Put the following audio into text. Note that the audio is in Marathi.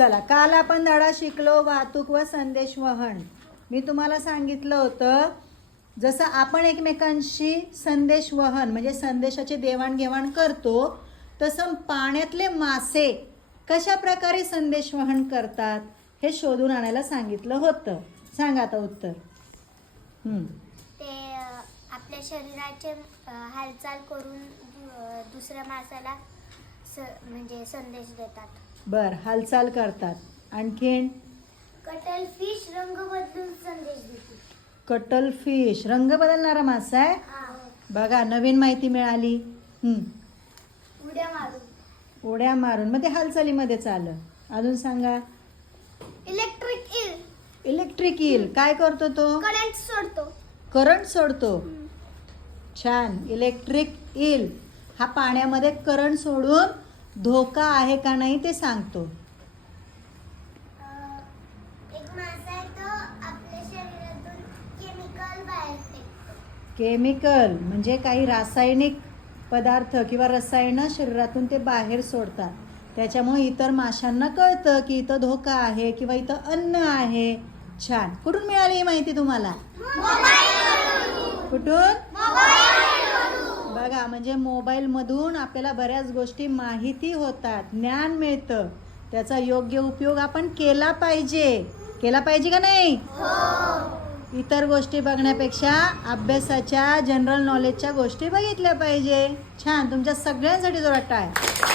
चला, काल आपण धडा शिकलो वाहतूक व संदेशवहन. मी तुम्हाला सांगितलं होतं जसं आपण एकमेकांशी संदेशवहन म्हणजे संदेशाची देवाणघेवाण करतो, तसं पाण्यातले मासे कशा प्रकारे संदेशवहन करतात हे शोधून आणायला सांगितलं होतं. सांगा आता उत्तर. ते आपल्या शरीराचे हालचाल करून दुसऱ्या माणसाला म्हणजे संदेश देतात. बर, हालचाल करतात. आणखीन कटल फिश रंग बदलून संदेश देते. कटल फिश रंग बदलणारा मासा आहे. बघा, नवीन माहिती मिळाली. उड्या मारून. उड्या मारून मग ते हालचालीमध्येच आलं. अजून सांगा. Electric eel. इलेक्ट्रिक ईल काय करतो तो? करंट सोडतो. करंट सोडतो. छान. इलेक्ट्रिक ईल हा पाण्यामध्ये करंट सोडून धोका आहे का नाही ते सांगतो. एक मासा आहे तो आपल्या शरीरातून केमिकल बाहेर फेकतो. केमिकल म्हणजे काही रासायनिक पदार्थ किंवा रसायनं शरीरातून ते बाहेर सोडतात. त्याच्यामुळे इतर माशांना कळतं की इथं धोका आहे किंवा इथं अन्न आहे. छान. कुठून मिळाली ही माहिती तुम्हाला? कुठून? बघा, म्हणजे मोबाईलमधून आपल्याला बऱ्याच गोष्टी माहिती होतात, ज्ञान मिळतं. त्याचा योग्य उपयोग आपण केला पाहिजे. केला पाहिजे का नाही? इतर गोष्टी बघण्यापेक्षा अभ्यासाच्या जनरल नॉलेजच्या गोष्टी बघितल्या पाहिजे. छान. तुमच्या सगळ्यांसाठी जोरात टाळ्या.